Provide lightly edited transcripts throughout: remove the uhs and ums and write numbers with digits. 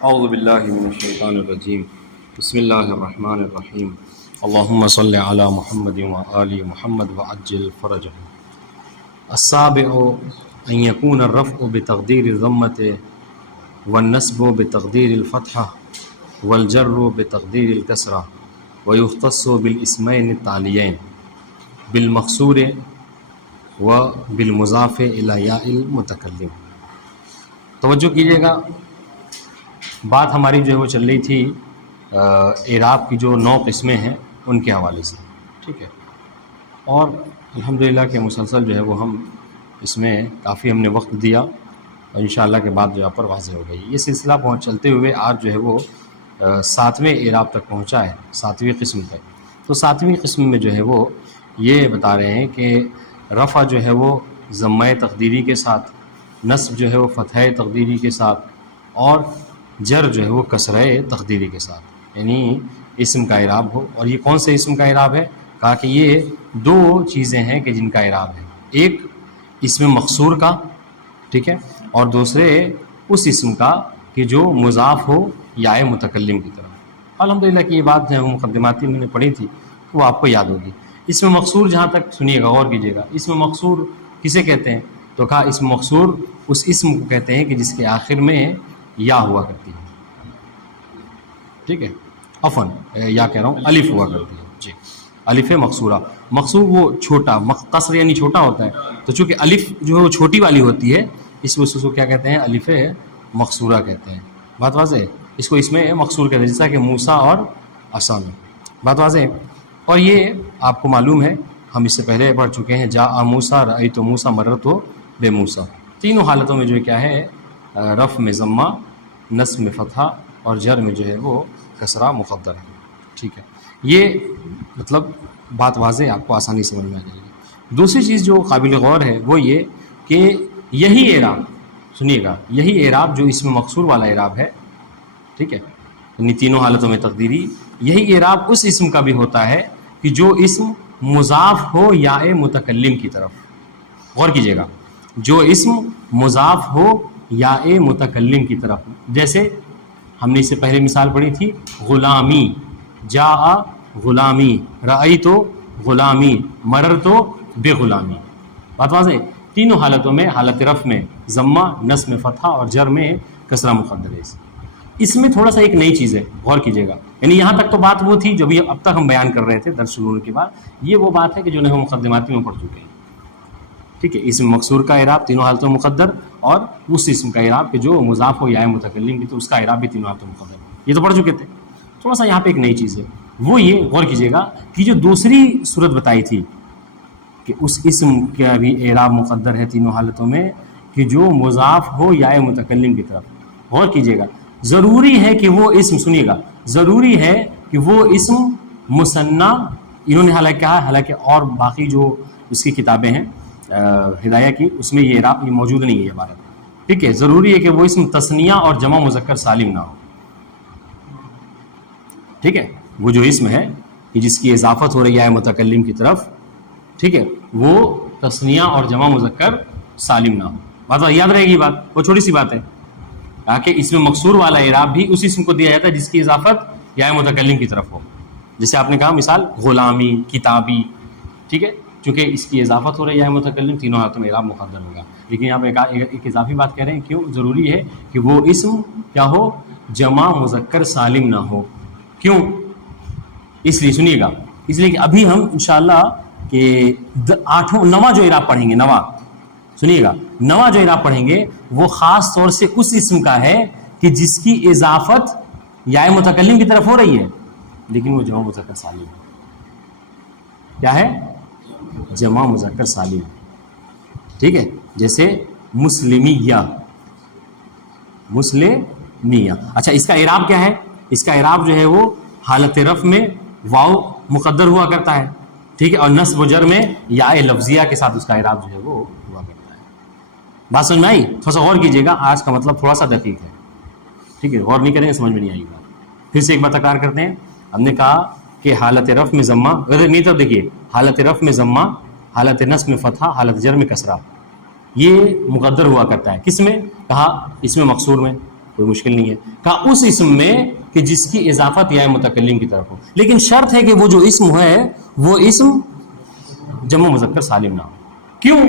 اعوذ باللہ من الشیطان الرجیم بسم اللہ الرحمن الرحیم اللہم صلی علی محمد وآل محمد وعجل فرجہ السابع ان یکون الرفع بتقدیر الضمة والنصب بتقدیر الفتحة والجر بتقدیر الکسرة ويختص بالاسمین التالیین بالمقصور وبالمضاف الی یاء المتکلم۔ توجہ کیجیے گا، بات ہماری جو ہے وہ چل رہی تھی اعراب کی جو 9 قسمیں ہیں ان کے حوالے سے، ٹھیک ہے، اور الحمدللہ کہ مسلسل جو ہے وہ ہم اس میں کافی ہم نے وقت دیا اور انشاءاللہ کے بعد جو ہے پر واضح ہو گئی۔ یہ سلسلہ چلتے ہوئے آج جو ہے وہ 7ویں اعراب تک پہنچا ہے، 7ویں قسم تک۔ تو 7ویں قسم میں جو ہے وہ یہ بتا رہے ہیں کہ رفع جو ہے وہ ضمہ تقدیری کے ساتھ، نصب جو ہے وہ فتحہ تقدیری کے ساتھ، اور جر جو ہے وہ کسرہ تقدیری کے ساتھ، یعنی اسم کا اعراب ہو۔ اور یہ کون سے اسم کا اعراب ہے؟ کہا کہ یہ 2 چیزیں ہیں کہ جن کا اعراب ہے، ایک اسم مقصور کا، ٹھیک ہے، اور دوسرے اس اسم کا کہ جو مضاف ہو یا متکلم کی طرف۔ الحمدللہ کہ یہ بات جو ہے وہ مقدماتی میں نے پڑھی تھی، وہ آپ کو یاد ہوگی۔ اسم مقصور جہاں تک سنیے گا، غور کیجیے گا، اسم مقصور کسے کہتے ہیں؟ تو کہا اسم مقصور اس اسم کو کہتے ہیں کہ جس کے آخر میں یا ہوا کرتی ہے، ٹھیک ہے، عفواً یا کہہ رہا ہوں الف ہوا کرتی ہے، جی، الف مقصورہ۔ مقصور وہ چھوٹا، قصر یعنی چھوٹا ہوتا ہے، تو چونکہ الف جو ہے وہ چھوٹی والی ہوتی ہے، اس وجہ سے کیا کہتے ہیں؟ الف مقصورہ کہتے ہیں۔ بات واضح ہے؟ اس کو اس میں مقصور کہتے ہیں، جیسا کہ موسیٰ اور عصا میں۔ بات واضح ہے؟ اور یہ آپ کو معلوم ہے، ہم اس سے پہلے پڑھ چکے ہیں، جاء موسیٰ رأیت موسیٰ مررت بے موسیٰ۔ تینوں حالتوں میں جو ہے کیا ہے؟ رفع میں ضمہ، نصب میں فتحہ، اور جر میں جو ہے وہ کسرہ مقدر ہے، ٹھیک ہے۔ یہ مطلب بات واضح، آپ کو آسانی سمجھ میں آ جائے گی۔ دوسری چیز جو قابل غور ہے وہ یہ کہ یہی اعراب، سنیے گا، یہی اعراب جو اسم مقصور والا اعراب ہے، ٹھیک ہے، یعنی تینوں حالتوں میں تقدیری، یہی اعراب اس اسم کا بھی ہوتا ہے کہ جو اسم مضاف ہو یا متکلم کی طرف۔ غور کیجیے گا، جو اسم مضاف ہو یا متکلم کی طرف، جیسے ہم نے اس سے پہلے مثال پڑھی تھی، غلامی، جاء غلامی، رأیت غلامی، مررت بغلامی۔ بات واضح؟ تینوں حالتوں میں، حالت رفع میں ضمہ، نصب میں فتحہ، اور جر میں کسرہ مقدر ہے۔ اس میں تھوڑا سا ایک نئی چیز ہے، غور کیجیے گا، یعنی یہاں تک تو بات وہ تھی جو بھی اب تک ہم بیان کر رہے تھے درس شروع ہونے کے بعد، یہ وہ بات ہے کہ جو ہم مقدماتی میں پڑھ چکے ہیں، ٹھیک ہے۔ اسم مقصور کا اعراب تینوں حالتوں میں مقدر، اور اس اسم کا اعراب کہ جو مضاف ہو یا متکلم کی تو اس کا اعراب بھی تینوں حالتوں میں مقدر، یہ تو پڑھ چکے تھے۔ تھوڑا سا یہاں پہ ایک نئی چیز ہے، وہ یہ، غور کیجیے گا کہ جو دوسری صورت بتائی تھی کہ اس اسم کا بھی اعراب مقدر ہے تینوں حالتوں میں کہ جو مضاف ہو یا متکلم کی طرف۔ غور کیجیے گا، ضروری ہے کہ وہ اسم، سنیے گا، ضروری ہے کہ وہ اسم مثنیٰ، انہوں نے حالانکہ کہا، حالانکہ اور باقی جو اس کی کتابیں ہیں ہدایہ کی، اس میں یہ اعراب یہ موجود نہیں ہے، یہ عبارت، ٹھیک ہے۔ ضروری ہے کہ وہ اسم تثنیہ اور جمع مذکر سالم نہ ہو، ٹھیک ہے۔ وہ جو اسم ہے کہ جس کی اضافت ہو رہی ہے متکلم کی طرف، ٹھیک ہے، وہ تثنیہ اور جمع مذکر سالم نہ ہو۔ بات یاد رہے گی، بات وہ چھوٹی سی بات ہے، تاکہ اس میں مقصور والا اعراب بھی اس اسم کو دیا جاتا ہے جس کی اضافت یا متکلم کی طرف ہو، جیسے آپ نے کہا مثال غلامی، کتابی، ٹھیک ہے، چونکہ اس کی اضافت ہو رہی ہے متکلم، تینوں حالتوں میں اعراب مقدر ہوگا۔ لیکن یہاں پہ ایک اضافی بات کہہ رہے ہیں، کیوں ضروری ہے کہ وہ اسم کیا ہو؟ جمع مذکر سالم نہ ہو۔ کیوں؟ اس لیے سنیے گا، اس لیے کہ ابھی ہم انشاءاللہ کہ 9واں جو اعراب پڑھیں گے، 9واں، سنیے گا، 9واں جو اعراب پڑھیں گے وہ خاص طور سے اس اسم کا ہے کہ جس کی اضافت یا متکلم کی طرف ہو رہی ہے لیکن وہ جمع مذکر سالم ہے۔ کیا ہے؟ جمع مذکر سالم، ٹھیک ہے، جیسے مسلمیہ، مسلمیہ۔ اچھا، اس کا اعراب کیا ہے؟ اس کا اعراب جو ہے وہ حالت رفع میں واو مقدر ہوا کرتا ہے، ٹھیک ہے، اور نصب و جر میں یا لفظیہ کے ساتھ اس کا اعراب جو ہے وہ ہوا کرتا ہے۔ بات سمجھ میں آئی؟ تھوڑا سا غور کیجیے گا، آج کا مطلب تھوڑا سا دقیق ہے، ٹھیک ہے، غور نہیں کریں گے سمجھ میں نہیں آئے گا۔ پھر سے ایک بار تکرار کرتے ہیں، ہم نے کہا کہ حالت رفع میں ضمہ، نہیں تو دیکھیے، حالت رفع میں ضمہ، حالت نصب میں فتحہ، حالت جر میں کسرہ، یہ مقدر ہوا کرتا ہے۔ کس میں؟ کہا اس میں مقصور میں، کوئی مشکل نہیں ہے. کہا اس اسم میں کہ جس کی اضافت یا متکلم کی طرف ہو، لیکن شرط ہے کہ وہ جو اسم ہے وہ اسم جمع مذکر سالم نہ ہو. کیوں؟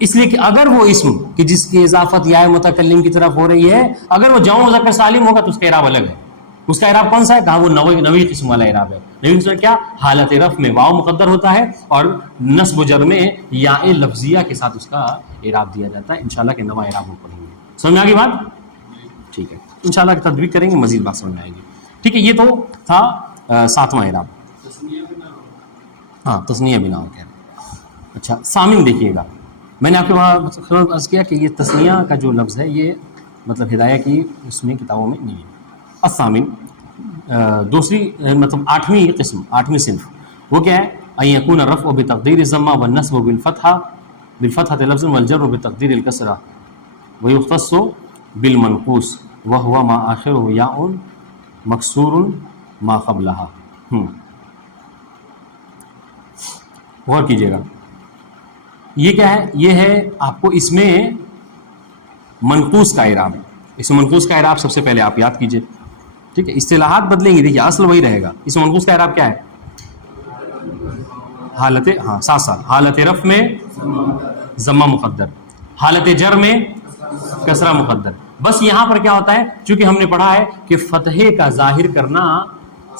اس لیے کہ اگر وہ اسم کہ جس کی اضافت یا متکلم کی طرف ہو رہی ہے اگر وہ جمع مذکر سالم ہوگا تو اس کا اعراب الگ ہے. اس کا اعراب کون سا ہے؟ کہا وہ نوی قسم والا اعراب ہے. نوی قسم کیا؟ حالت رفع میں واو مقدر ہوتا ہے اور نصب و جر میں یا لفظیہ کے ساتھ اس کا اعراب دیا جاتا ہے. انشاءاللہ کہ نوا اعراب وہ پڑھیں گے. سمجھ میں آ گئی بات؟ ٹھیک ہے، انشاءاللہ کہ تدبیر کریں گے مزید بات سمجھ میں آئے گی. ٹھیک ہے، یہ تو تھا 7واں اعراب. ہاں تثنیہ بنا ہو کہہ رہے. اچھا ثامن دیکھیے گا، میں نے آپ کے وہاں عرض کیا کہ یہ تثنیہ کا جو لفظ ہے یہ مطلب ہدایہ کی اس میں کتابوں میں نہیں ہے. الثامن دوسری مطلب 8ویں قسم 8ویں صنف وہ کیا ہے؟ ان یکون الرفع بتقدیر الضمہ والنصب بالفتحة لفظ والجر بتقدیر الکسرہ ویختص بالمنقوص وهو ما آخره یاء مکسور ما قبلها. غور کیجیے گا، یہ کیا ہے؟ یہ ہے آپ کو اس میں منقوص کا اعراب. اس منقوص کا اعراب سب سے پہلے آپ یاد کیجیے. ٹھیک ہے، اصطلاحات بدلیں گی، دیکھیے اصل وہی رہے گا. اس منقوص کا اعراب کیا ہے؟ حالت ساتھ حالت رفع میں ضمہ مقدر، حالت جر میں کسرہ مقدر. بس یہاں پر کیا ہوتا ہے، چونکہ ہم نے پڑھا ہے کہ فتحے کا ظاہر کرنا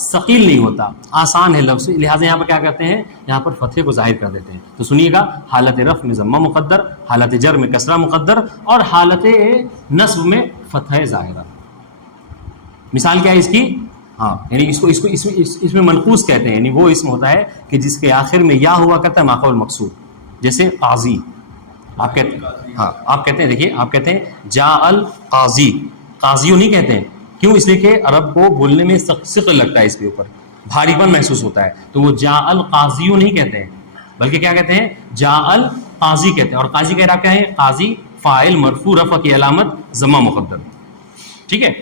ثقیل نہیں ہوتا، آسان ہے لفظ، لہٰذا یہاں پر کیا کرتے ہیں؟ یہاں پر فتحے کو ظاہر کر دیتے ہیں. تو سنیے گا، حالت رفع میں ضمہ مقدر، حالت جر میں کسرہ مقدر اور حالت نصب میں فتحہ ظاہرہ. مثال کیا ہے اس کی؟ ہاں یعنی اس میں منقوص کہتے ہیں، یعنی وہ اسم ہوتا ہے کہ جس کے آخر میں یا ہوا کرتا ہے ما قبل مقصور. جیسے قاضی، آپ کہتے ہیں، ہاں آپ کہتے ہیں، دیکھیے آپ کہتے ہیں جاء القاضی، قاضیوں نہیں کہتے ہیں. کیوں؟ اس لیے کہ عرب کو بولنے میں ثقل لگتا ہے، اس کے اوپر بھاری پن محسوس ہوتا ہے، تو وہ جاء القاضیوں نہیں کہتے ہیں، بلکہ کیا کہتے ہیں؟ جاء القاضی کہتے ہیں. اور قاضی کا اعراب کیا ہے؟ قاضی فاعل مرفوع رفع کی علامت ضمہ مقدر. ٹھیک ہے،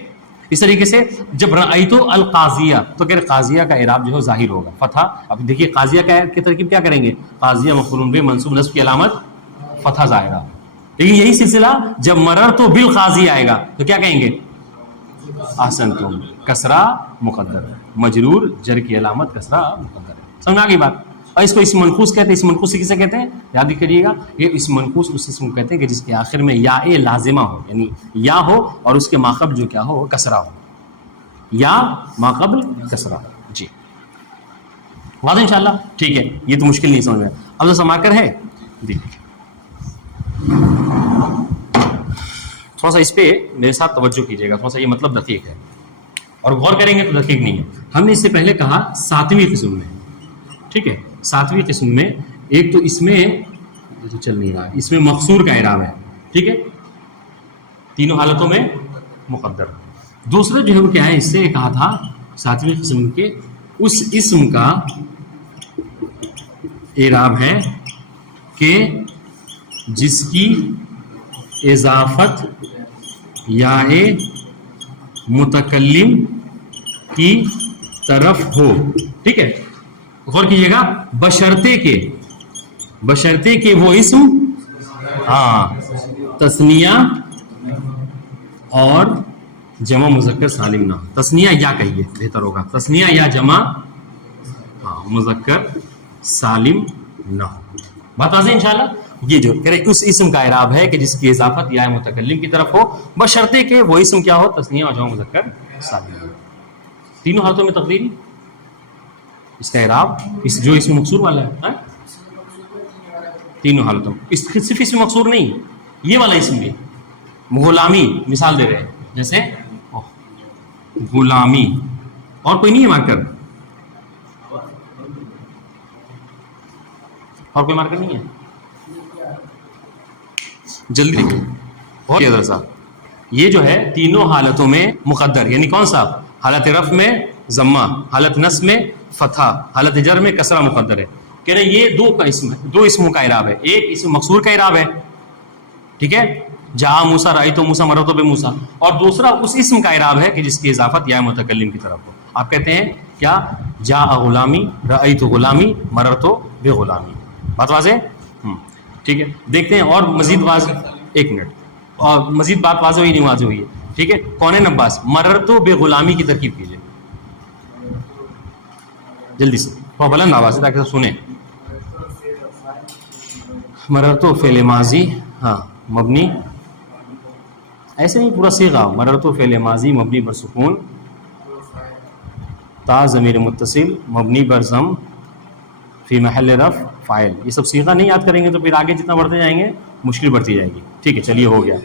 اس طریقے سے جب رأیتو القاضیہ تو کہ قاضیہ کا اعراب جو ہے ظاہر ہوگا فتح. اب دیکھیے قاضیہ کی ترکیب کیا کریں گے؟ قاضیہ مفعول بہ منصوب نصب کی علامت فتح ظاہرہ. لیکن یہی سلسلہ جب مررتو بالقاضی آئے گا تو کیا کہیں گے؟ احسنتم کسرہ مقدر، مجرور جر کی علامت کسرہ مقدر ہے. سمجھ آ گئی بات؟ اور اس کو اسم منقوص کہتے ہیں. اسم منقوص کسے کہتے ہیں؟ یاد کریے گا، یہ اسم منقوص اس اسم کو کہتے ہیں کہ جس کے آخر میں یا لازمہ ہو، یعنی یا ہو اور اس کے ماقبل جو کیا ہو؟ کسرہ ہو، یا ماقبل کسرہ. جی واضح انشاءاللہ؟ ٹھیک ہے، یہ تو مشکل نہیں سمجھ میں. اب جو سما کر ہے دیکھیے تھوڑا سا اس پہ میرے ساتھ توجہ کیجیے گا، تھوڑا سا یہ مطلب دقیق ہے اور غور کریں گے تو دقیق نہیں ہے. ہم نے اس سے پہلے کہا 7ویں قسم میں، ٹھیک ہے، 7ویں قسم میں ایک تو اس میں چل نہیں رہا، اس میں مقصور کا اعراب ہے. ٹھیک ہے، تینوں حالتوں میں مقدر. دوسرا جو ہے وہ کیا ہے؟ اس سے کہا تھا 7ویں قسم کے اس اسم کا اعراب ہے کہ جس کی اضافت یا متکلم کی طرف ہو. ٹھیک ہے، غور کیجیے گا، بشرطے کے وہ اسم تثنیہ اور جمع مذکر سالم نہ. تثنیہ یا کہیے بہتر ہوگا، تثنیہ یا جمع مذکر سالم نہ ہو. بات واضح انشاءاللہ؟ یہ جو اس اسم کا اعراب ہے کہ جس کی اضافت یا متکلم کی طرف ہو بشرطے کہ وہ اسم کیا ہو؟ تثنیہ اور جمع مذکر سالم ہو. تینوں حالتوں میں تقدیری اس کا اعراب اس جو اسم مقصور والا ہے تینوں حالتوں صرف اسم مقصور نہیں، یہ والا اسم بھی. غلامی مثال دے رہے ہیں، جیسے غلامی، اور کوئی نہیں ہے مارکر؟ اور کوئی مارکر نہیں ہے؟ جلدی دیکھیں اور ذرا سا. یہ جو ہے تینوں حالتوں میں مقدر، یعنی کون سا؟ حالت رفع میں ضمہ، حالت نصب میں فتحہ، حالت جر میں کسرہ مقدر ہے. کہہ رہے یہ دو اسموں کا اعراب ہے. ایک اسم مقصور کا اعراب ہے، ٹھیک ہے، جاء موسیٰ رأیت موسیٰ مررت بموسیٰ، اور دوسرا اس اسم کا اعراب ہے کہ جس کی اضافت یا متکلم کی طرف ہو. آپ کہتے ہیں کیا؟ جاء غلامی رأیت غلامی مررت بغلامی. بات واضح؟ ٹھیک ہے، دیکھتے ہیں اور مزید واضح. ایک منٹ، اور مزید بات واضح ہوئی نہیں واضح ہوئی ہے؟ ٹھیک ہے. کونین عباس مررتو بے غلامی کی ترکیب کیجیے جلدی سے, تھوڑا بلند آواز سے تاکہ سب سنیں. مررتو فعل ماضی, ہاں مبنی, ایسے نہیں پورا صیغہ, مررتو فعل ماضی مبنی بر سکون, تا ضمیر متصل مبنی بر ضم فی محل رفع فاعل. یہ سب صیغہ نہیں یاد کریں گے تو پھر آگے جتنا بڑھتے جائیں گے مشکل بڑھتی جائے گی. ٹھیک ہے چلیے ہو گیا.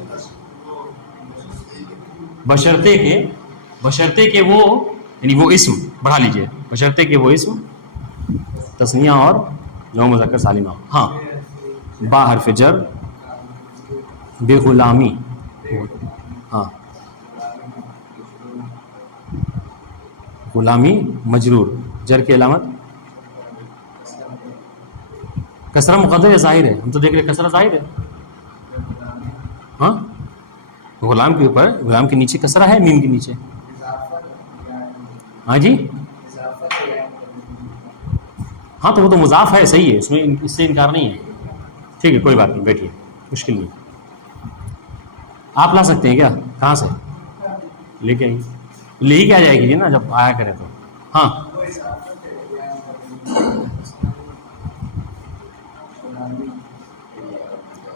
بشرطے کے وہ یعنی وہ اسم بڑھا لیجئے, بشرطے کے وہ اسم تثنیہ اور جمع مذکر سالم. ہاں با حرف جر بے غلامی, ہاں غلامی مجرور, جر کی علامت کسرہ مقدر یا ظاہر ہے؟ ہم تو دیکھ رہے کسرہ ظاہر ہے. ہاں غلام کے اوپر, غلام کے نیچے کسرہ ہے, میم کے نیچے. ہاں جی ہاں تو وہ تو مضاف ہے, صحیح ہے, اس سے انکار نہیں ہے. ٹھیک ہے کوئی بات نہیں, بیٹھیے, مشکل نہیں. آپ لا سکتے ہیں کیا؟ کہاں سے لے کے آئیے, لے ہی کے آ جائے گی نا جب آیا کرے تو. ہاں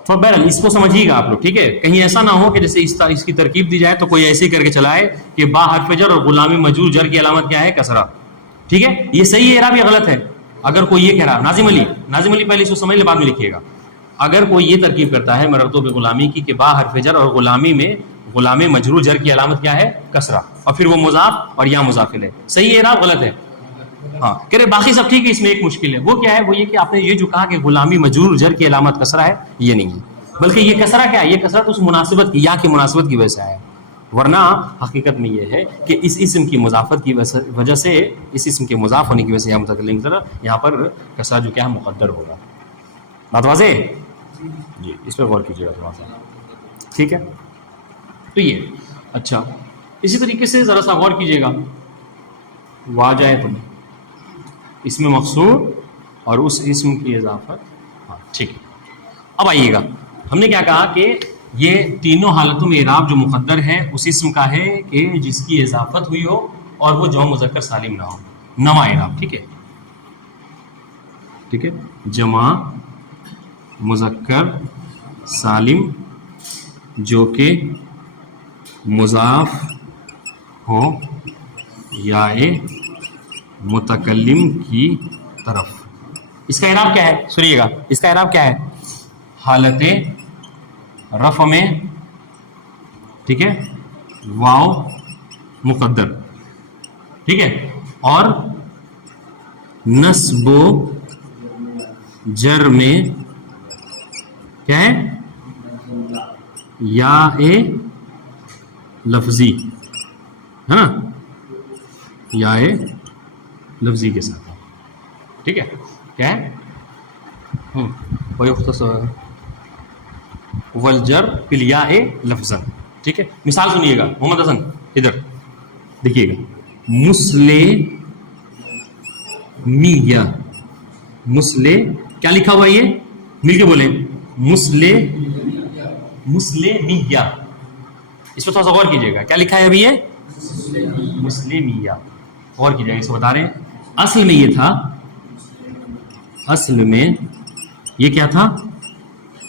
تو بہرحال اس کو سمجھیے گا آپ لوگ, ٹھیک ہے. کہیں ایسا نہ ہو کہ جیسے اس کی ترکیب دی جائے تو کوئی ایسے کر کے چلائے کہ با حرف جر اور غلامی مجرور, جر کی علامت کیا ہے؟ کسرہ. ٹھیک ہے یہ صحیح ہے اعراب یا غلط ہے؟ اگر کوئی یہ کہہ رہا, ناظم علی پہلے اس کو سمجھ لے بعد میں لکھیے گا. اگر کوئی یہ ترکیب کرتا ہے مررتو بے غلامی کی کہ با حرف جر اور غلامی میں غلام مجرور, جر کی علامت کیا ہے؟ کسرہ, اور پھر وہ مضاف اور یا مضاف الیہ, صحیح ہے اعراب غلط ہے؟ ہاں کہہ رہے باقی سب ٹھیک ہے, اس میں ایک مشکل ہے. وہ کیا ہے؟ وہ یہ کہ آپ نے یہ جو کہا کہ غلامی مجرور جر کی علامت کسرہ ہے, یہ نہیں ہے, بلکہ یہ کسرہ کیا ہے؟ یہ کسرہ تو اس مناسبت کی, یا کی مناسبت کی وجہ سے ہے, ورنہ حقیقت میں یہ ہے کہ اس اسم کی مضافت کی وجہ سے, اس اسم کے مضاف ہونے کی وجہ سے یا متکلم کی طرح یہاں پر کسرہ جو کیا ہے مقدر ہوگا. بات واضح ہے؟ جی اس پہ غور کیجیے گا تھوڑا سا. ٹھیک ہے تو یہ اچھا, اسی طریقے سے ذرا سا غور کیجیے گا, واجہ تم اس میں مقصور اور اس اسم کی اضافت. ہاں ٹھیک ہے. اب آئیے گا, ہم نے کیا کہا کہ یہ تینوں حالتوں میں اعراب جو مقدر ہے اس اسم کا ہے کہ جس کی اضافت ہوئی ہو اور وہ جمع مذکر سالم نہ ہو, نواں اعراب. ٹھیک ہے ٹھیک ہے, جمع مذکر سالم جو کہ مضاف ہو یا متکلم کی طرف. اس کا اعراب کیا ہے؟ سنیے گا, اس کا اعراب کیا ہے؟ حالت رفع میں, ٹھیک ہے, واو مقدر, ٹھیک ہے, اور نصب و جر میں کیا ہے؟ یا لفظی, ہے نا, یا لفظی کے ساتھ. ٹھیک ہے کیا ہے؟ والجر بالیا لفظا. ٹھیک ہے, مثال سنیے گا, محمد حسن ادھر دیکھیے گا, مسلمیہ, مسلے کیا لکھا ہوا ہے؟ یہ مل کے بولیں, مسلمیہ. اس پہ تھوڑا سا غور کیجیے گا, کیا لکھا ہے ابھی؟ یہ مسلمیہ. غور کیجیے گا, اس کو بتا رہے ہیں. اصل میں یہ تھا, اصل میں یہ کیا تھا؟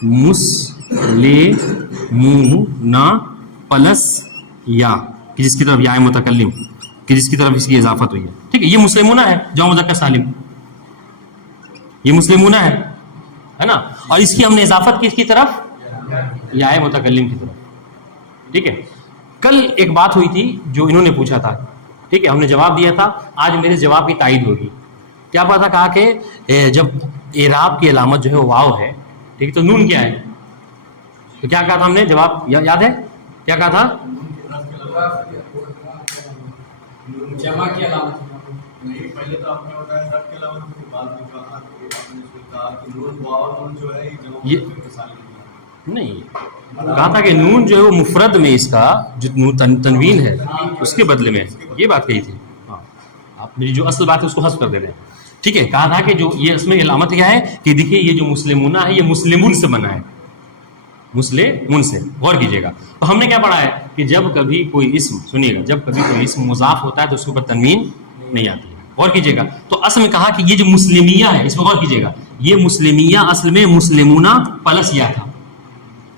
مسلمون پلس یا, کہ جس کی طرف یا متکلم, کہ جس کی طرف اس کی اضافت ہوئی ہے. ٹھیک ہے, یہ مسلمون ہے جمع مذکر سالم, یہ مسلمون ہے نا, اور اس کی ہم نے اضافت کی اس کی طرف یا متکلم کی طرف. ٹھیک ہے, کل ایک بات ہوئی تھی جو انہوں نے پوچھا تھا, ٹھیک ہے, ہم نے جواب دیا تھا, آج میرے جواب کی تائید ہوگی. کیا بات ہے؟ کہا کہ جب اعراب کی علامت جو ہے وہ واو ہے, ٹھیک ہے, تو نون کیا ہے؟ تو کیا کہا تھا ہم نے؟ جواب یاد ہے کیا کہا تھا؟ جمع کی علامت نہیں, پہلے تو آپ نے بتایا رب کے علامت کے بعد میں کہا کہ نون واو نون جو ہے یہ نہیں, کہا تھا کہ نون جو ہے وہ مفرد میں اس کا جو تنوین ہے اس کے بدلے میں, یہ بات کہی تھی. ہاں آپ میری جو اصل بات ہے اس کو حذف کر دے رہے ہیں. ٹھیک ہے, کہا تھا کہ جو یہ اس میں علامت کیا ہے کہ دیکھیے یہ جو مسلمون ہے یہ مسلمون سے بنا ہے, مسلمون سے. غور کیجیے گا. تو ہم نے کیا پڑھا ہے کہ جب کبھی کوئی اسم، سنیے گا، جب کبھی کوئی اسم مضاف ہوتا ہے تو اس کے اوپر تنوین نہیں آتی ہے. غور کیجیے گا. تو اصل میں کہا کہ یہ جو مسلمیہ ہے، اس میں غور کیجیے گا، یہ مسلمیہ اصل میں مسلمونہ پلس یا تھا،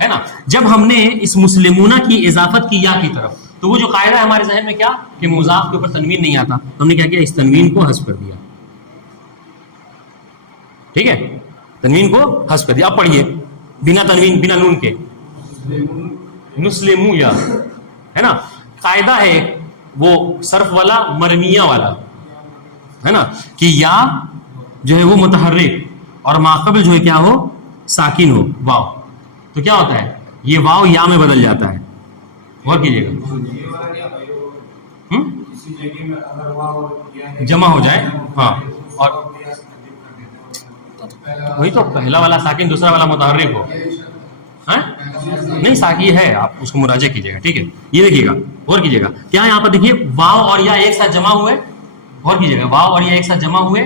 ہے نا. جب ہم نے اس مسلمونہ کی اضافت کی یا کی طرف، تو وہ جو قاعدہ ہے ہمارے ذہن میں کیا کہ مضاف کے اوپر تنوین نہیں آتا، ہم نے کیا کیا، اس تنوین کو حذف کر دیا. ٹھیک ہے، تنوین کو حذف کر دیا. اب پڑھیے بنا تنوین، بنا نون کے، مسلمویا، ہے نا. قاعدہ ہے وہ صرف والا، مرمیہ والا، ہے نا، کہ یا جو ہے وہ متحرک اور ماقبل جو ہے کیا ہو، ساکن ہو، واو. تو کیا ہوتا ہے، یہ واو یا میں بدل جاتا ہے. غور کیجیے گا، جمع ہو جائے. ہاں، اور وہی تو پہلا والا ساکن، دوسرا والا متحرک ہو. نہیں، ساکی ہے، آپ اس کو مراجعہ کیجیے گا. ٹھیک ہے، یہ دیکھیے گا، غور کیجیے گا. کیا یہاں پر دیکھیے واو اور یا ایک ساتھ جمع ہوئے. غور کیجیے گا، واو اور یا ایک ساتھ جمع ہوئے،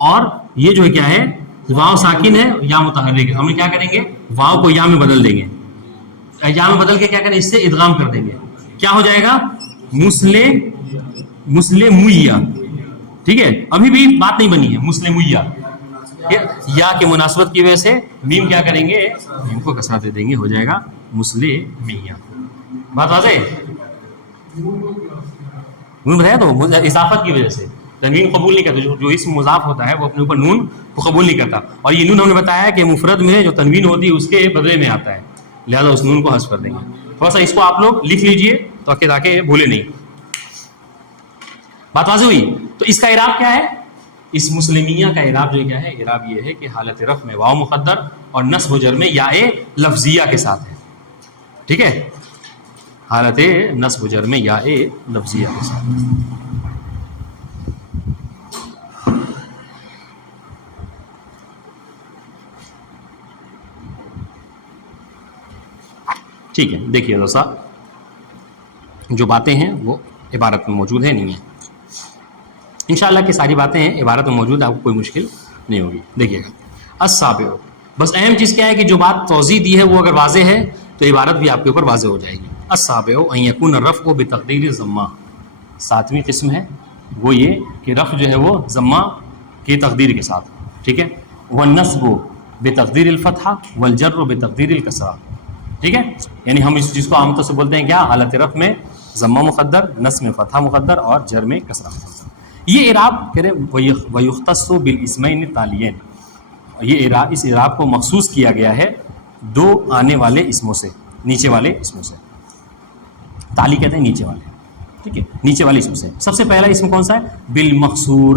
اور یہ جو ہے کیا ہے، واو ساکن ہے، یا متحرک ہے. ہم نے کیا کریں گے، واو کو یا میں بدل دیں گے. یا میں بدل کے کیا کریں، اس سے ادغام کر دیں گے. کیا ہو جائے گا، مسلمویا. ٹھیک ہے، ابھی بھی بات نہیں بنی ہے. مسلمویا یا کے مناسبت کی وجہ سے میم کیا کریں گے، میم کو کسرہ دے دیں گے، ہو جائے گا مسلمیہ. بات واضح ہے. نون بتایا تو اضافت کی وجہ سے تنوین قبول نہیں کرتا. جو اسم مضاف ہوتا ہے وہ اپنے اوپر نون کو قبول نہیں کرتا. اور یہ نون ہم نے بتایا کہ مفرد میں جو تنوین ہوتی ہے اس کے بدلے میں آتا ہے، لہذا اس نون کو حذف کر دیں گے. تھوڑا سا اس کو آپ لوگ لکھ لیجئے تاکہ بھولے نہیں. بات واضح ہوئی. تو اس کا اعراب کیا ہے، اس مسلمیہ کا اعراب جو کیا ہے، اعراب یہ ہے کہ حالت رفع میں واو مقدر اور نصب و جر میں یا لفظیہ کے ساتھ ہے. ٹھیک ہے، حالت نصب و جر میں یا لفظیہ کے ساتھ. ٹھیک ہے، دیکھیے دوستا، جو باتیں ہیں وہ عبارت میں موجود ہیں، نہیں ہیں. انشاءاللہ کی ساری باتیں ہیں عبارت میں موجود، آپ کو کوئی مشکل نہیں ہوگی. دیکھیے گا، السابع، بس اہم چیز کیا ہے کہ جو بات توضیح دی ہے وہ اگر واضح ہے تو عبارت بھی آپ کے اوپر واضح ہو جائے گی. السابع ان یکون الرفع بتقدیر الضمہ، ساتویں قسم ہے وہ یہ کہ رفع جو ہے وہ ضمہ کی تقدیر کے ساتھ. ٹھیک ہے، والنصب بتقدیر الفتحہ والجر بتقدیر الکسرہ. ٹھیک ہے، یعنی ہم اس چیز کو عام طور سے بولتے ہیں کیا، حالت رفع میں ضمہ مقدر، نصب میں فتحہ مقدر اور جر میں کسرہ مقدر. یہ اعراب کہہ رہے ویختص بالاسمین التالیین، یہ اعراب، اس اعراب کو مخصوص کیا گیا ہے دو آنے والے اسموں سے، نیچے والے اسموں سے. تالی کہتے ہیں نیچے والے. ٹھیک ہے، نیچے والے اسم سے. سب سے پہلا اسم کون سا ہے، بالمقصور،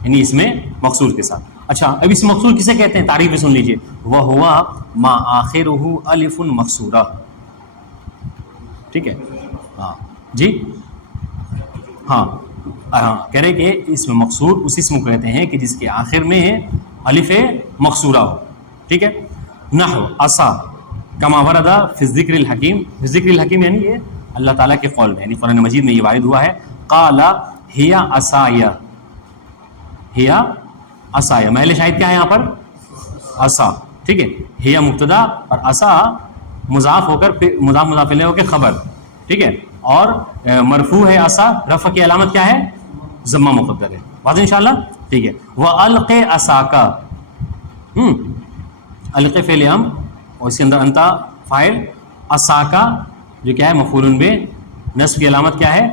یعنی اس میں مقصور کے ساتھ. اچھا، اب اس مقصور کسے کہتے ہیں، تعریف بھی سن لیجئے. وَهُوَ مَا آخِرُهُ أَلِفٌ مَقْصُورَةٌ. ٹھیک ہے، ہاں جی، ہاں کہہ رہے کہ اس میں مقصور اس اسم کو کہتے ہیں کہ جس کے آخر میں الف مقصورہ ہو. ٹھیک ہے، نحو عصا کما ورد فی الذکر الحکیم. فی الذکر الحکیم یعنی یہ اللہ تعالیٰ کے قول میں، یعنی قرآن مجید میں یہ وارد ہوا ہے. قال ہی عصایا، ہی عصایا، محل شاہد کیا ہے یہاں پر، عصا. ٹھیک ہے، ہی مبتدا اور عصا مضاف ہو کر پھر مضاف مضاف الیہ ہو کے خبر. ٹھیک ہے، اور مرفوع ہے عصا، رفع کی علامت کیا ہے، ضمہ مقدر ہے. واضح انشاءاللہ. ٹھیک ہے، وَأَلْقِ عَصَاكَ، الق فعل امر اور اس کے اندر انتا فاعل، عصاکا جو کیا ہے مفعول بہ، نصب کی علامت کیا ہے،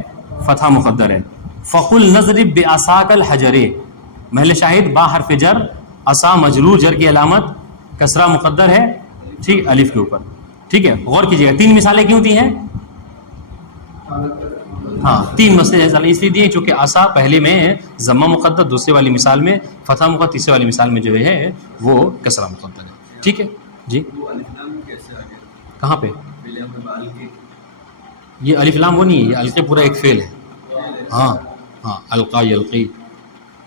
فتحہ مقدر ہے. فقل نضرب بعصاک الحجر، محل شاہد با حرف جر، عصا مجرور، جر کی علامت کسرہ مقدر ہے، ٹھیک، الف کے اوپر. ٹھیک ہے، غور کیجیے گا، تین مثالیں کیوں دی ہیں، ہاں تین مسئلے اس لیے دیے چونکہ عصا پہلے میں ضمہ مقدر، دوسرے والی مثال میں فتح مقدر، تیسرے والی مثال میں جو ہے وہ کسرہ مقدر ہے. ٹھیک ہے جی، کہاں پہ یہ الف لام وہ نہیں ہے، یہ القی پورا ایک فعل ہے. ہاں ہاں، القا یلقی.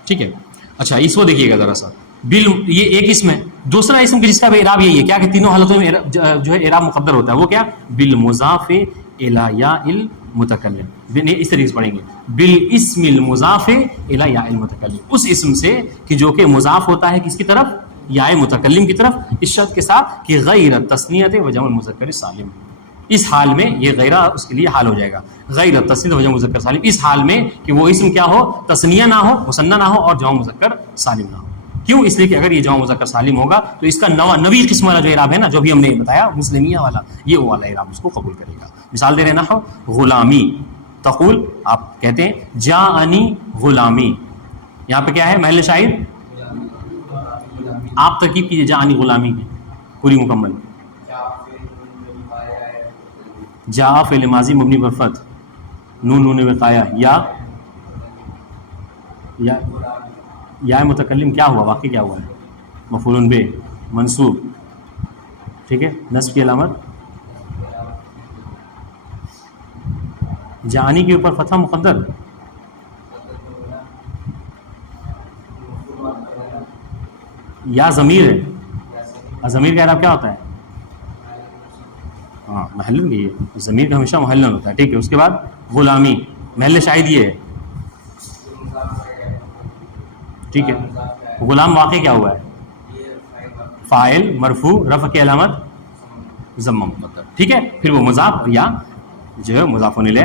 ٹھیک ہے، اچھا اس کو دیکھیے گا ذرا سا. بل یہ ایک اسم ہے، دوسرا اسم جس کا بھی اعراب یہی ہے کیا کہ تینوں حالتوں میں جو ہے اعراب مقدر ہوتا ہے. وہ کیا، بالمضاف الی یا المتکلم. اس طریقے سے پڑھیں گے، بالاسم المضاف الی یا المتکلم، اس اسم سے کہ جو کہ مضاف ہوتا ہے کس کی طرف، یا متکلم کی طرف اس شرط کے ساتھ کہ غیر تثنیت و جمع المذکر سالم، اس حال میں یہ غیرہ اس کے لیے حال ہو جائے گا، غیر تثنیت و جمع مذکر سالم، اس حال میں کہ وہ اسم کیا ہو، تثنیہ نہ ہو، مثنیٰ نہ ہو اور جمع مذکر سالم نہ ہو۔ کیوں؟ اس لیے کہ اگر یہ جمع مذکر سالم ہوگا تو اس کا نوی قسم والا جو اعراب ہے نا، جو بھی ہم نے بتایا مسلمیہ والا، یہ وہ والا اعراب اس کو قبول کرے گا۔ مثال دے رہے ہیں نحو غلامی، تقول آپ کہتے ہیں جاءنی غلامی، یہاں پہ کیا ہے محل شاہد، آپ ترکیب کیجیے جاءنی غلامی کی پوری مکمل۔ جاء فعل ماضی مبنی پر فتح، نون وقایہ، یا متکلم کیا ہوا، واقعی کیا ہوا ہے، مفعول بہ منصوب، ٹھیک ہے، نصب کی علامت جانی کے اوپر فتح مقدر، یا ضمیر ہے، ضمیر کا اعراب کیا ہوتا ہے، ہاں محلن بھی ہے، ضمیر کا ہمیشہ محلن ہوتا ہے، ٹھیک ہے۔ اس کے بعد غلامی، محل شاہد یہ ہے، ٹھیک ہے۔ غلام واقع کیا ہوا ہے، فاعل مرفوع، رفع کی علامت ضمہ مقدر، ٹھیک ہے۔ پھر وہ مضاف اور یا جو ہے مضاف الیہ،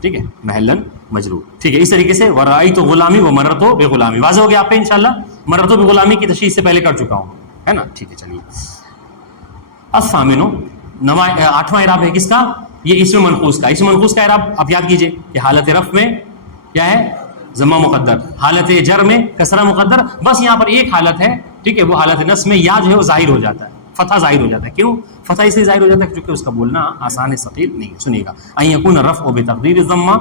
ٹھیک ہے، محلن مجرور، ٹھیک ہے۔ اس طریقے سے ورأیت غلامی و مررت بغلامی، واضح ہو گیا آپ پہ انشاءاللہ۔ مررت بغلامی کی تشریح سے پہلے کر چکا ہوں، ہے نا، ٹھیک ہے۔ چلیے الثامن، آٹھواں اعراب ہے کس کا، یہ اسم منقوص کا۔ اسم منقوص کا اعراب آپ یاد کیجئے کہ حالت رفع میں کیا ہے، ضمہ مقدر، حالت جر میں کسرہ مقدر، بس یہاں پر ایک حالت ہے، ٹھیک ہے، وہ حالت نصب میں یا جو ہے وہ ظاہر ہو جاتا ہے، فتح ظاہر ہو جاتا ہے۔ کیوں فتح اس لیے ظاہر ہو جاتا ہے کیونکہ اس کا بولنا آسان ہے، ثقیل نہیں ہے۔ سنیے گا، ان یکون الرفع بتقدیر الضمہ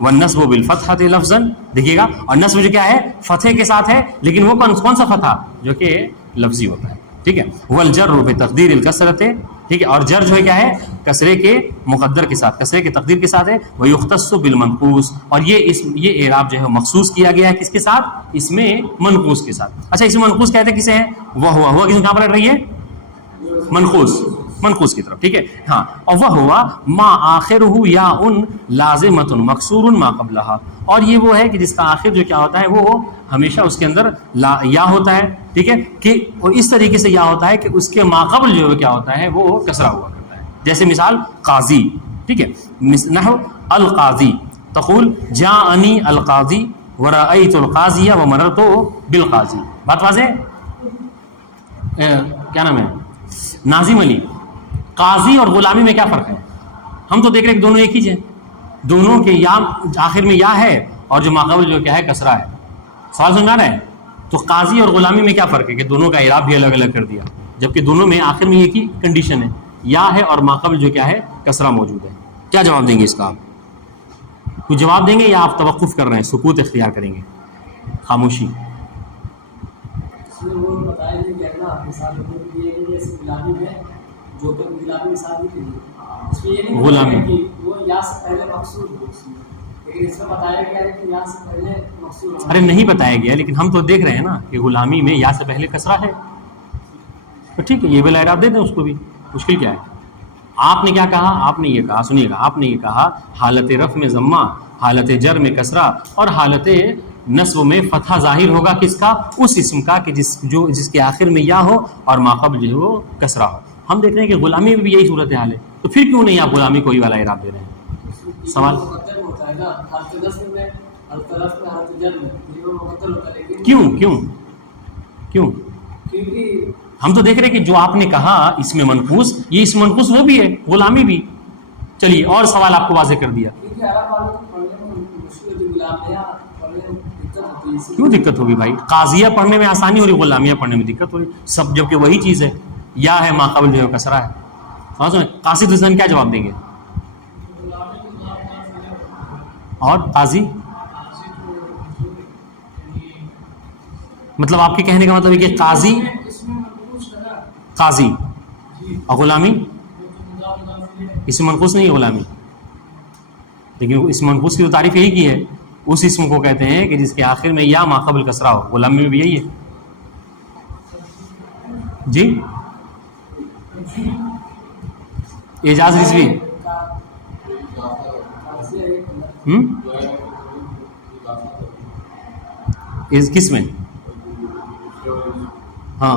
والنصب بالفتحۃ لفظا، دیکھیے گا، اور نصب جو کیا ہے فتح کے ساتھ ہے، لیکن وہ کون سا فتح جو کہ لفظی ہوتا ہے، ٹھیک ہے۔ والجر بتقدیر الکسرۃ، ٹھیک ہے، اور جر جو ہے کیا ہے کسرے کے مقدر کے ساتھ، کسرے کے تقدیر کے ساتھ ہے۔ ویختص بالمنقوص، اور یہ اعراب جو ہے مخصوص کیا گیا ہے کس کے ساتھ، اس میں منقوص کے ساتھ۔ اچھا اس میں منقوص کہتے ہیں کسے ہیں، وہ ہوا کس کہاں پر لگ رہی ہے، منقوص کی طرف، ٹھیک ہے، ہاں۔ اور وہ ہوا ما آخرہ یا ان لازمۃ مکسور ما قبلہا، اور یہ وہ ہے کہ جس کا آخر جو کیا ہوتا ہے وہ ہمیشہ اس کے اندر یا ہوتا ہے، ٹھیک ہے، کہ اور اس طریقے سے یا ہوتا ہے کہ اس کے ماقبل جو کیا ہوتا ہے وہ کسرہ ہوا کرتا ہے۔ جیسے مثال قاضی، ٹھیک ہے، نحو القاضی، تقول جاءنی القاضی ورأیت القاضی ومررت بالقاضی، بات واضح ہے؟ کیا نام ہے، ناظم علی، قاضی اور غلامی میں کیا فرق ہے؟ ہم تو دیکھ رہے ہیں کہ دونوں ایک ہی ہیں، دونوں کے یا آخر میں یا ہے اور جو ماقبل جو کیا ہے کسرہ ہے۔ سوال سمجھ آ رہا ہے؟ تو قاضی اور غلامی میں کیا فرق ہے کہ دونوں کا اعراب بھی الگ الگ کر دیا، جبکہ دونوں میں آخر میں ایک ہی کنڈیشن ہے، یا ہے اور ماقبل جو کیا ہے کسرہ موجود ہے۔ کیا جواب دیں گے اس کا آپ؟ کچھ جواب دیں گے یا آپ توقف کر رہے ہیں، سکوت اختیار کریں گے، خاموشی؟ وہ بتایا نہیں کہ نا مثال یہ ہے کہ غلامی میں جو کہ غلامی مثال دی تھی اس میں یہ نہیں غلامی کہ وہ یا سے پہلے مقصود ہو، لیکن اس میں بتایا گیا ہے کہ یا سے پہلے مقصود ہو۔ ارے نہیں بتایا گیا، لیکن ہم تو دیکھ رہے ہیں نا کہ غلامی میں یا سے پہلے کسرہ ہے، تو ٹھیک ہے یہ بلا اعراب دے دیں اس کو بھی، مشکل کیا ہے؟ آپ نے کیا کہا، آپ نے یہ کہا، سنیے گا، آپ نے یہ کہا حالت رفع میں ضمہ، حالت جر میں کسرہ اور حالت نصب میں فتح ظاہر ہوگا کس کا، اس اسم کا کہ جس کے آخر میں یا ہو اور ماقبل جو ہے وہ کسرہ ہو۔ ہم دیکھ رہے ہیں کہ غلامی میں بھی یہی صورت حال ہے، تو پھر کیوں نہیں آپ غلامی کو ہی والا اعراب دے رہے ہیں؟ سوال مقدر ہوتا ہے نا، حالت نصب میں، حالت رفع میں، حالت جر میں یہ مقدر ہوتا ہے، لیکن کیوں کیونکہ ہم تو دیکھ رہے ہیں کہ جو آپ نے کہا اس میں منقوص، یہ اس منقوص وہ بھی ہے، غلامی بھی۔ چلیے اور سوال آپ کو واضح کر دیا۔ کیونکہ عرب والوں کو پڑھنے میں مشکل ہوتی ہے، غلام یا پڑھنے میں دقت ہوتی ہے۔ کیوں دقت ہوگی بھائی؟ قاضیہ پڑھنے میں آسانی ہو رہی، غلامیہ پڑھنے میں دقت ہو رہی، سب جبکہ وہی چیز ہے، یا ہے ماقبل جو ہے کسرہ ہے۔ قاصد حسین کیا جواب دیں گے؟ اور قاضی مطلب آپ کے کہنے کا مطلب ہے کہ قاضی اور غلامی اس میں منقوص نہیں ہے غلامی، لیکن اس منقوص کی تو تعریف یہی کی ہے، اس اسم کو کہتے ہیں کہ جس کے آخر میں یا ماقبل کسرہ ہو، غلامی میں بھی یہی ہے۔ جی اعجاز رضوی، کس میں؟ ہاں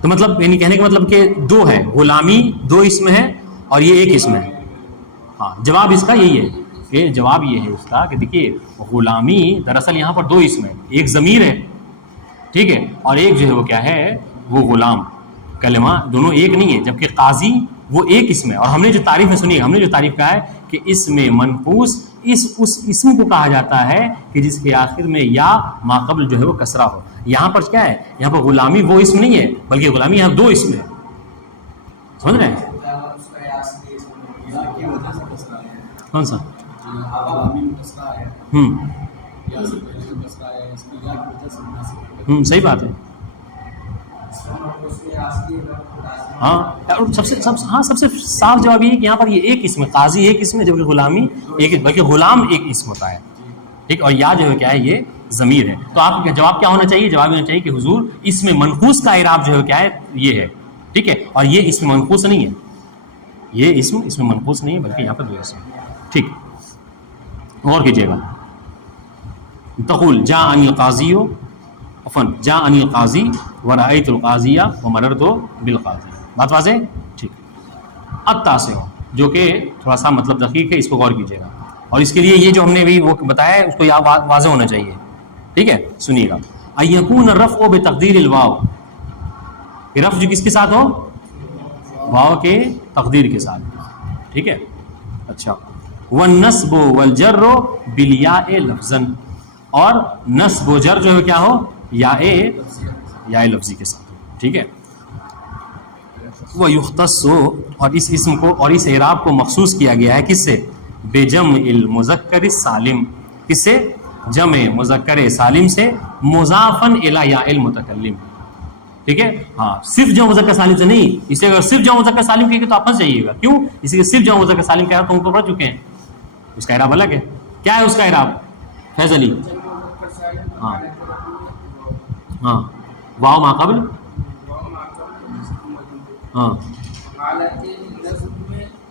تو مطلب یعنی کہنے کا مطلب کہ دو ہے، غلامی دو اسم ہے اور یہ ایک اسم ہے. ہاں جواب اس کا یہی ہے کہ جواب یہ ہے اس کا کہ دیکھیے غلامی دراصل یہاں پر دو اسم ہے، ایک ضمیر ہے ٹھیک ہے، اور ایک جو ہے وہ کیا ہے وہ غلام. کلمہ دونوں ایک نہیں ہے، جبکہ قاضی وہ ایک اسم ہے. اور ہم نے جو تعریف میں سنی، ہم نے جو تعریف کہا ہے کہ اسم منقوص اس اسم کو کہا جاتا ہے کہ جس کے آخر میں یا ما قبل جو ہے وہ کسرہ ہو. یہاں پر کیا ہے، یہاں پر غلامی وہ اسم نہیں ہے بلکہ غلامی یہاں دو اسم ہے. سمجھ رہے ہیں کی وجہ سے کسرہ ہے. کون سا؟ کسرہ ہے یا سے پہلے کسرہ ہے، اس کی یا کی وجہ سے مناسب ہے. صحیح بات ہے. ہاں اور سب سے صاف جواب یہ ہے کہ یہاں پر یہ ایک اسم ہے، قاضی ایک اسم ہے جبکہ غلامی ایک، بلکہ غلام ایک اسم ہوتا ہے ٹھیک. اور یا جو ہے کیا ہے یہ ضمیر ہے. تو آپ کا جواب کیا ہونا چاہیے؟ جواب ہونا چاہیے کہ حضور اسم منقوص کا اعراب جو ہے کیا ہے یہ ہے ٹھیک ہے. اور یہ اسم منقوص نہیں ہے، یہ اسم منقوص نہیں ہے بلکہ یہاں پر دو اسم ٹھیک. غور کیجیے گا. تقول جاءنی القاضی جاءنی القاضی ورأیت القاضیہ ومررت بالقاضی. بات واضح ٹھیک. التاسع جو کہ تھوڑا سا مطلب دقیق ہے، اس کو غور کیجیے گا. اور اس کے لیے یہ جو ہم نے بھی وہ بتایا ہے اس کو یا واضح ہونا چاہیے ٹھیک ہے. سنیے گا. ان یکون الرفع بتقدیر الواو، رفع جو کس کے ساتھ ہو؟ واو کے تقدیر کے ساتھ ٹھیک ہے. اچھا. والنصب والجر بالیاء لفظا، اور نصب و جر جو ہے کیا ہو؟ یا لفظی کے ساتھ ٹھیک ہے. وہ یختص، اور اس اسم کو اور اس اعراب کو مخصوص کیا گیا ہے کس سے؟ بجمع المذکر السالم، کس سے؟ جمع مذکر سالم سے، مضافا الی یا المتکلم ٹھیک ہے. ہاں صرف جمع مذکر سالم سے نہیں، اسے اگر صرف جمع مذکر سالم کہے گا تو آپ پھنس جائیے گا. کیوں؟ اس لیے صرف جمع مذکر سالم کہہ رہا تو ہم کو پڑھ چکے ہیں، اس کا اعراب الگ ہے. کیا ہے اس کا اعراب فیض علی؟ ہاں ہاں واو ما قبل، ہاں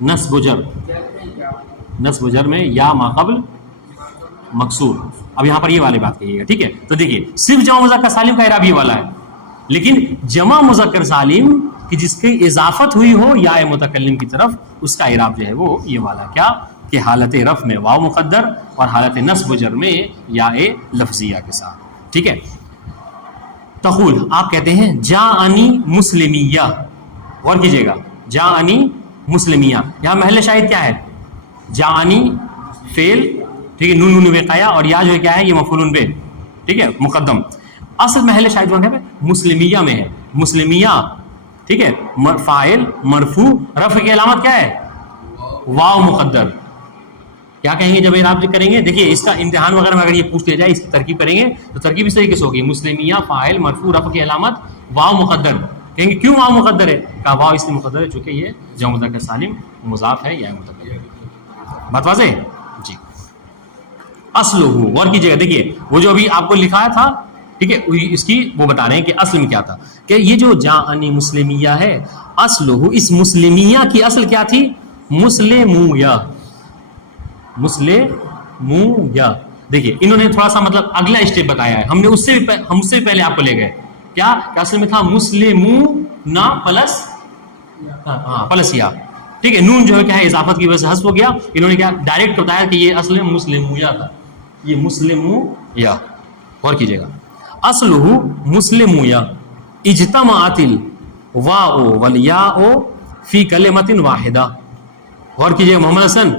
نصب و جر، نصب و جر میں یا ما قبل مکسور. اب یہاں پر یہ والی بات کہیے گا ٹھیک ہے. تو دیکھیے صرف جمع مذکر سالم کا اعراب یہ والا ہے، لیکن جمع مذکر سالم کہ جس کی اضافت ہوئی ہو یا متکلم کی طرف، اس کا اعراب جو ہے وہ یہ والا کیا کہ حالت رفع میں واو مقدر اور حالت نصب و جر میں یا لفظیہ کے ساتھ ٹھیک ہے. تقول آپ کہتے ہیں جاءنی مسلمیہ. غور کیجیے گا. جاءنی مسلمیہ، یہاں محل شاہد کیا ہے؟ جاءنی فعل ٹھیک ہے، نون وقایا، اور یا جو ہے کیا ہے یہ مفعول بہ ٹھیک ہے مقدم. اصل محل شاہد جو ہے مسلمیہ میں ہے. مسلمیہ ٹھیک ہے، فاعل مرفوع، رفع کی علامت کیا ہے؟ واو مقدر. کیا کہیں گے جب اعراب کریں گے؟ دیکھیے اس کا امتحان وغیرہ میں اگر یہ پوچھ لیا جائے اس کی ترکیب کریں گے تو ترکیب اس طریقے سے ہوگی. مسلمیہ فاعل مرفوع رفع کی علامت واو مقدر. کہیں گے کیوں واو مقدر ہے؟ کہا واو اس لیے مقدر ہے چونکہ یہ جمع مذکر سالم مضاف ہے یا متکلم. بات واضح جی. اصلہ، غور کیجیے گا. دیکھیے وہ جو ابھی آپ کو لکھایا تھا ٹھیک ہے، اس کی وہ بتا رہے ہیں کہ اصل میں کیا تھا. کہ یہ جو جاءنی مسلمیہ ہے، اصلہ اس مسلمیہ کی اصل کیا تھی؟ مسلمویہ. مسلمویہ. دیکھیے انہوں نے تھوڑا سا مطلب اگلا اسٹیپ بتایا ہے. ہم نے اس سے بھی پہلے آپ کو لے گئے کیا کہ اصل میں تھا مسلمون پلس پلس یا ٹھیک ہے. نون جو ہے کیا ہے اضافت کی وجہ سے حذف ہو گیا. انہوں نے کیا ڈائریکٹ بتایا کہ یہ اصل میں مسلمویہ تھا، یہ مسلمویہ. غور کیجیے گا. اصلہ مسلمویہ اجتمعت الواء والیاء فی کلمۃ واحدہ. غور کیجیے محمد حسن.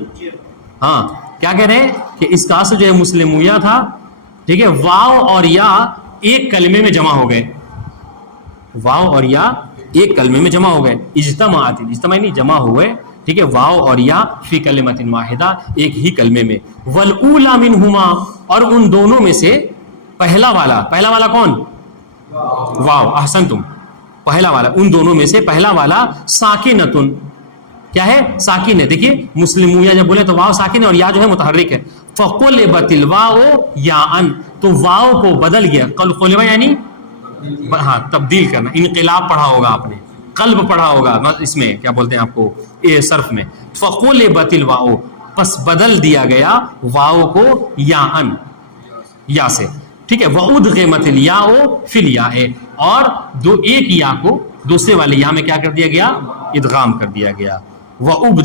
ہاں کیا کہہ رہے ہیں کہ اس کا اصل جو ہے مسلمویہ تھا ٹھیک ہے، واو اور یا ایک کلمے میں جمع ہو گئے. واو اور یا ایک کلمے میں جمع ہو گئے. اجتماعات، اجتماع نہیں جمع ہوئے ٹھیک ہے، واو اور یا فی کلمۃ واحدہ ایک ہی کلمے میں. والاولی منہما، اور ان دونوں میں سے پہلا والا کون؟ واو. احسنتم. پہلا والا ان دونوں میں سے پہلا والا ساکنتن، کیا ہے؟ ساکن ہے. دیکھیے مسلمویہ جب بولے تو واو ساکن ہے اور یا جو ہے متحرک ہے. فقلبت الواو یاء، تو واو کو بدل گیا. قلب یعنی ہاں تبدیل کرنا. انقلاب پڑھا ہوگا آپ نے، قلب پڑھا ہوگا اس میں کیا بولتے ہیں آپ کو صرف میں. فقلبت الواو، پس بدل دیا گیا واو کو یاء، یا سے. ٹھیک ہے. وَأُدْغِمَتِ الْيَاءُ فِي الْيَاءِ, اور ایک یا کو دوسرے والے یا میں کیا کر دیا گیا, ادغام کر دیا گیا.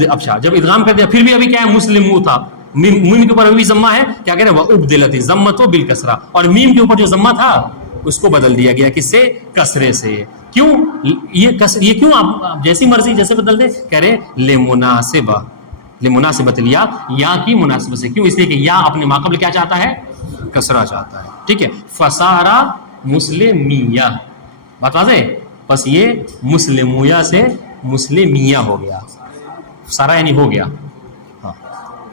اچھا جب ادغام کر دیا پھر بھی ابھی کیا ہے, مسلمو تھا, میم کے اوپر ابھی ضمہ ہے, کیا کہہ رہے ہیں, وَأُبْدِلَتِ الضَّمَّةُ بِالْكَسْرَةِ, اور میم کے اوپر جو ضمہ تھا اس کو بدل دیا گیا کس سے, کسرے سے. کیوں یہ کیوں آپ جیسی مرضی جیسے بدل دیں, کہہ رہے لمناسبت الیا, یا کی مناسبت سے. کیوں, اس لیے کہ یا اپنے ماقبل کیا چاہتا ہے, کسرہ چاہتا ہے. ٹھیک ہے, فسارا مسلمیہ, بات واضح. بس یہ مسلمویہ سے مسلمیہ ہو گیا, سارا یعنی ہو گیا, ہاں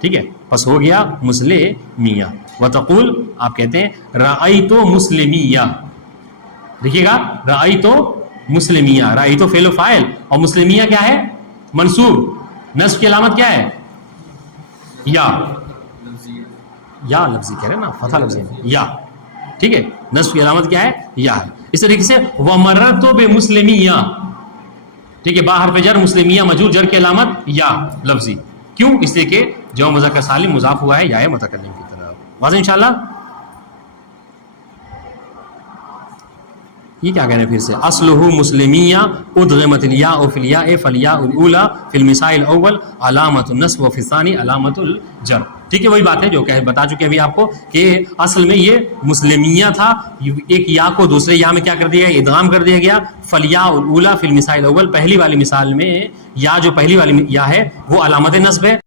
ٹھیک ہے, بس ہو گیا مسلمیہ. وتقول, آپ کہتے ہیں رأیت مسلمیہ, دیکھیے گا رأیت مسلمیہ, رأیت فعل و فاعل اور مسلمیہ کیا ہے, منصوب. نصب کی علامت کیا ہے, یا لفظی کہہ رہے ہیں نا, فتح لفظی یا, ٹھیک ہے. نصب کی علامت کیا ہے, یا ہے. اس طریقے سے ومررت بمسلمیہ, ٹھیک ہے, باہر پہ جر, مسلمیہ مجرور, جر کی علامت یا لفظی. کیوں, اس لیے کہ جو مذکر سالم مضاف ہوا ہے یا متکلم کی طرف. واضح انشاءاللہ. یہ کیا کہہ رہے ہیں پھر سے, اصلہ مسلمیہ ادغمت الیاء فی الیاء فالیاء الاولی فی المثال الاول علامت النصب وفی الثانی علامت الجر. ٹھیک ہے, وہی بات ہے جو کہ بتا چکے ابھی آپ کو کہ اصل میں یہ مسلمیہ تھا, ایک یا کو دوسرے یا میں کیا کر دیا گیا, ادغام کر دیا گیا. فالیاء الاولی فی المثال الاول, پہلی والی مثال میں یا جو پہلی والی یا ہے وہ علامت نصب ہے.